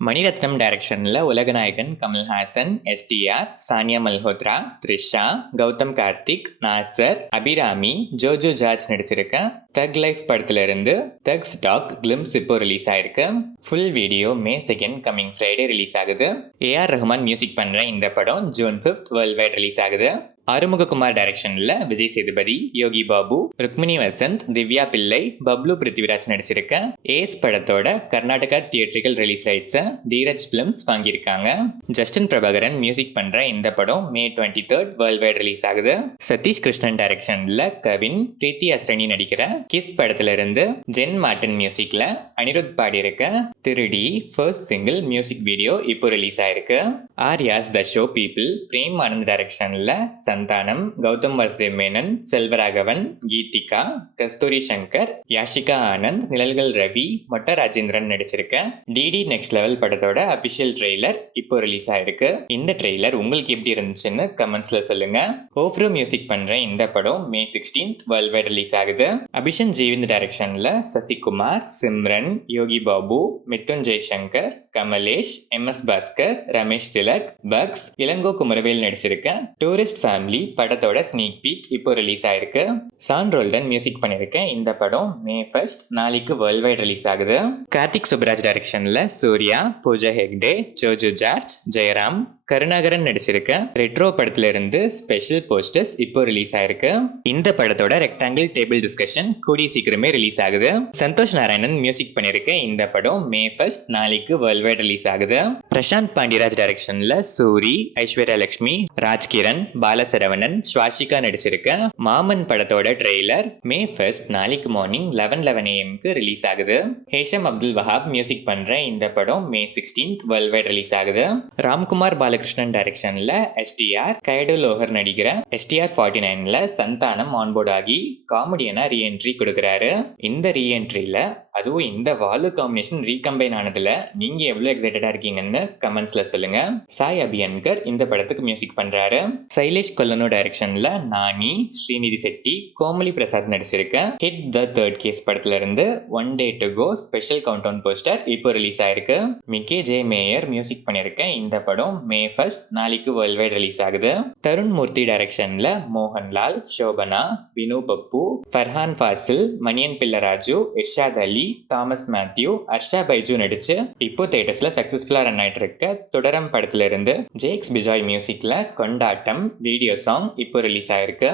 மணிரத்னம் டைரக்ஷன்ல உலகநாயகன் Kamal Haasan, STR, Sania Malhotra, Trisha, Gautham Karthik, Nassar, Abirami, ஜோஜோ George நடிச்சிருக்க தக் life படத்துல இருந்து தக்ஸ் டாக் கிளிம்ஸ் இப்போ ரிலீஸ் ஆயிருக்கு. Full video May 2 coming Friday release ஆகுது. ஏஆர் ரஹ்மான் மியூசிக் பண்ற இந்த படம் June 5 வேர்ல்ட் வைட் ரிலீஸ் ஆகுது. ஆறுமுககுமார் டைரக்ஷன்ல விஜய் சேதுபதி, யோகி பாபு, ருக்மிணி வசந்த், திவ்யா பிள்ளை, பப்ளு பிருத்திவிராஜ் நடிச்சிருக்க ஏஸ் படத்தோட கர்நாடகா தியேட்ரிக்கல் ரிலீஸ் ரைட்ஸை தீரஜ் பிலிம்ஸ் வாங்கியிருக்காங்க. ஜஸ்டின் பிரபாகரன் மியூசிக் பண்ற இந்த படம் May 23 வேர்ல்ட் வைட் ரிலீஸ் ஆகுது. சதீஷ் கிருஷ்ணன் டைரக்ஷன்ல கவின், பிரீத்தி அஸ்ரணி நடிக்கிற கிஸ் படத்துல இருந்து ஜென் மார்டின் மியூசிக்ல அனிருத் பாடியிருக்க Thirudi first single music video இப்போ ரிலீஸ் ஆயிருக்கு. Arya's the show people Prem Anand டைரக்ஷன்ல சந்தானம், கௌதம் வாசுதேவ் மேனன், செல்வராகவன், கீதிகா, கஸ்தூரி சங்கர், யாஷிகா ஆனந்த், நிழல்கள் ரவி, மொட்ட ராஜேந்திரன் நடிச்சிருக்க டிடி நெக்ஸ்ட் லெவல் படத்தோட அபிஷியல் ட்ரெய்லர் இப்போ ரிலீஸ் ஆயிருக்கு. இந்த ட்ரெய்லர் உங்களுக்கு எப்படி இருந்துச்சுன்னு கமெண்ட்ஸ்ல சொல்லுங்க. ஓஃப்ரோ மியூசிக் பண்ற இந்த படம் May 16 வேர்ல்ட் வைட் ரிலீஸ் ஆகுது. அபிஷன் ஜீவிந்த் டைரக்ஷன்ல சசிகுமார், சிம்ரன், யோகி பாபு, மிதுன் ஜெய்சங்கர், கமலேஷ், MS பாஸ்கர், ரமேஷ் திலக், பக்ஸ், இளங்கோ குமரவேல் நடிச்சிருக்க டூரிஸ்ட் ஃபேமிலி படத்தோட ஸ்னீக் பீக் இப்போ ரிலீஸ் ஆயிருக்கு. சான் ரோல்டன் மியூசிக் பண்ணிருக்க இந்த படம் May 1 நாளைக்கு வேர்ல்ட் வைட் ரிலீஸ் ஆகுது. கார்த்திக் சுப்ராஜ் டைரக்ஷன்ல சூர்யா, பூஜா ஹெக்டே, ஜோஜோ ஜார்ஜ், ஜெயராம், கருணாகரன் நடிச்சிருக்க ரெட்ரோ படத்துல இருந்து ஸ்பெஷல் போஸ்டர்ஸ் இப்போ ரிலீஸ் ஆயிருக்கு. இந்த படத்தோட ரெக்டாங்கிள் டேபிள் டிஸ்கஷன் கூடிய சீக்கிரமே ரிலீஸ் ஆகுது. சந்தோஷ் நாராயணன் மியூசிக் பண்ணிருக்க இந்த படம் May 1 நாளைக்கு வேர்ல்ட் வைட் ரிலீஸ் ஆகுது. பிரசாந்த் பாண்டியராஜ் டைரக்ஷன்ல சூரி, ஐஸ்வர்யா லட்சுமி, ராஜ்கிரண், பாலசரவணன், ஸ்வாசிகா நடிச்சிருக்க மாமன் படத்தோட ட்ரெய்லர் May 1 நாளைக்கு மார்னிங் 11:11 AM ரிலீஸ் ஆகுது. ஹேஷம் அப்துல் வஹாப் மியூசிக் பண்ற இந்த படம் May 16 வேர்ல்ட் வைட் ரிலீஸ் ஆகுது. ராம்குமார் பாலகிருஷ்ணன் டைரக்ஷன்ல எஸ்டிஆர், கைடு லோஹர் நடிக்கிற STR 49ல சந்தானம் ஆன்போர்ட் ஆகி காமெடியனா ரீஎன்ட்ரி கொடுக்குறாரு. இந்த ரீஎன்ட்ரியில அதுவும் இந்த வாலு காம்பினேஷன் ரீகம்பைன் ஆனதுல நீங்க எவ்வளவு எக்ஸைட்டடா இருக்கீங்கன்னு கமெண்ட்ஸ்ல சொல்லுங்க. சாய் அபியன்கர் இந்த படத்துக்கு மியூசிக் பண்றாரு. சைலேஷ் கொல்லனோ டைரக்ஷன்ல நானி, ஸ்ரீநிதி செட்டி, கோமலி பிரசாத் நடிச்சிருக்க ஹிட் த தேர்ட் கேஸ் படத்துல இருந்து one day to go special countdown poster இப்போ ரிலீஸ் ஆயிருக்கு. மிக்கே ஜே மேயர் மியூசிக் பண்ணிருக்க இந்த படம் May 1 நாளைக்கு வேர்ல்ட் வைட் ரிலீஸ் ஆகுது. தருண் மூர்த்தி டைரக்ஷன்ல மோகன்லால், சோபனா, வினு பப்பு, ஃபர்ஹான் ஃபாசில், மணியன் பிள்ளராஜு, இர்ஷாத் அலி, தாமஸ் மேத்யூ, அர்ஷா பைஜு நடிச்சு இப்போ தியேட்டர்ஸ்ல சக்சஸ்ஃபுல்லா ரன் ஆயிட்டு இருக்க தொடரம் படத்துல இருந்து ஜேக்ஸ் பிஜாய் மியூசிக்ல கொண்டாட்டம் வீடியோ சாங் இப்போ ரிலீஸ் ஆயிருக்கு.